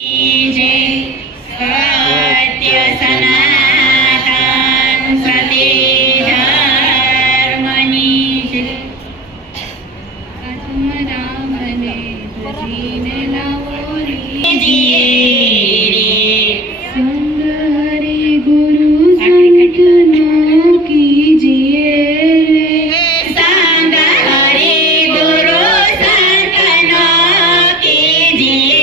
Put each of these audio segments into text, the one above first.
जय सत्य सनातन सते धर्मनी रामने जीने लावोली संग हरि गुरु संतनों कीजिए संग हरि गुरु संतनों कीजिए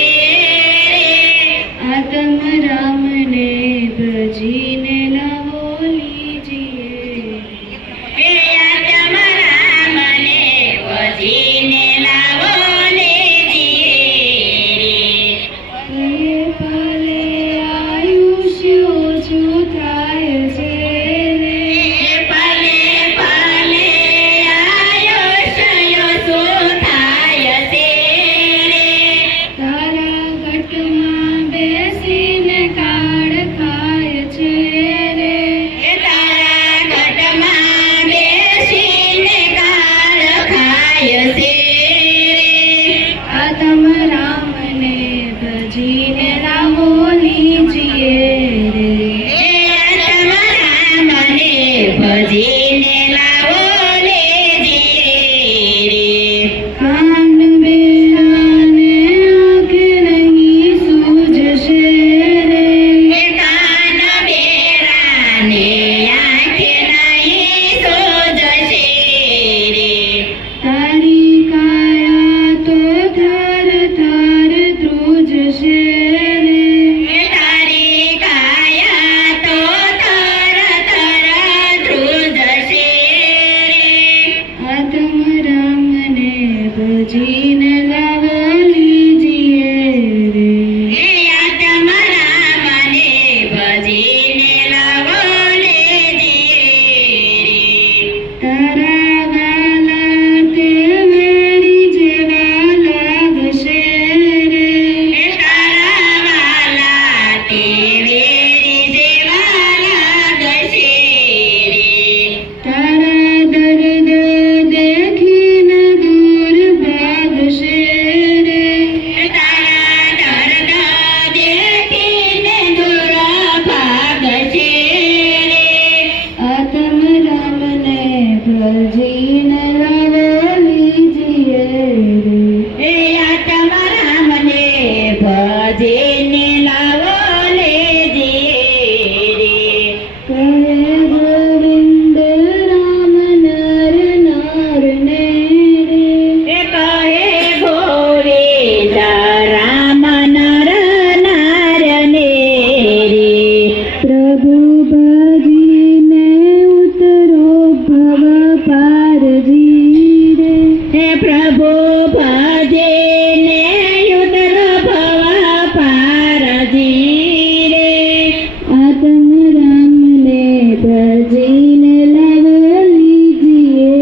आत्म राम ने भजीने लावो लीजिए आत्म राम ने भजीने लावो लीजिए पाले आयुष्य ओછું થાય છે પાલે પાલે આયુષ્ય ઓછું થાય છે તારા ઘટમાં બેસીને કાળ ખાય છે રે તારા ઘટમાં બેસીને કાળ ખાય છે આત્મ રામને ભજીને લાવો લીજીએ રે આત્મ રામને ભજીને લાવો લીજીએ રે કાન બેરાને આંખ નહીં સૂજશે રે કાન બેરાને આંખ નહીં સૂજશે રે તારી કાયા તો થર થર ધ્રુજશે રે તારી કાયા તો થર થર ધ્રુજશે રે આત્મ રામને ભજીને લાવો લીજીએ રે આત્મ રામને ભજીને લાવો લીજીએ રે તારા વાલા તે વેરી જેવા લાગશે રે તારા વાલા તે વેરી જેવા લાગશે રે તારા દર્દ દેખીને દૂર ભાગશે રે તારા દર્દ દેખીને દૂર ભાગશે રે આત્મ રામને ભજીને લાવો લીજીએ રે આત્મ રામને ભજીને લાવો લીજીએ રે કહે ગોવિંદ રામ નર નારને રે કહે ગોવિંદ રામ નર નારને રે પ્રભુ ભજીને ઉતરો ભવ પારજી રે હે પ્રભુ ભજીને ઉતરો ભવ પારજી રે આત્મ રામને ભજીને લાવો લીજીએ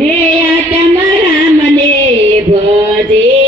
રે આત્મ રામને ભજે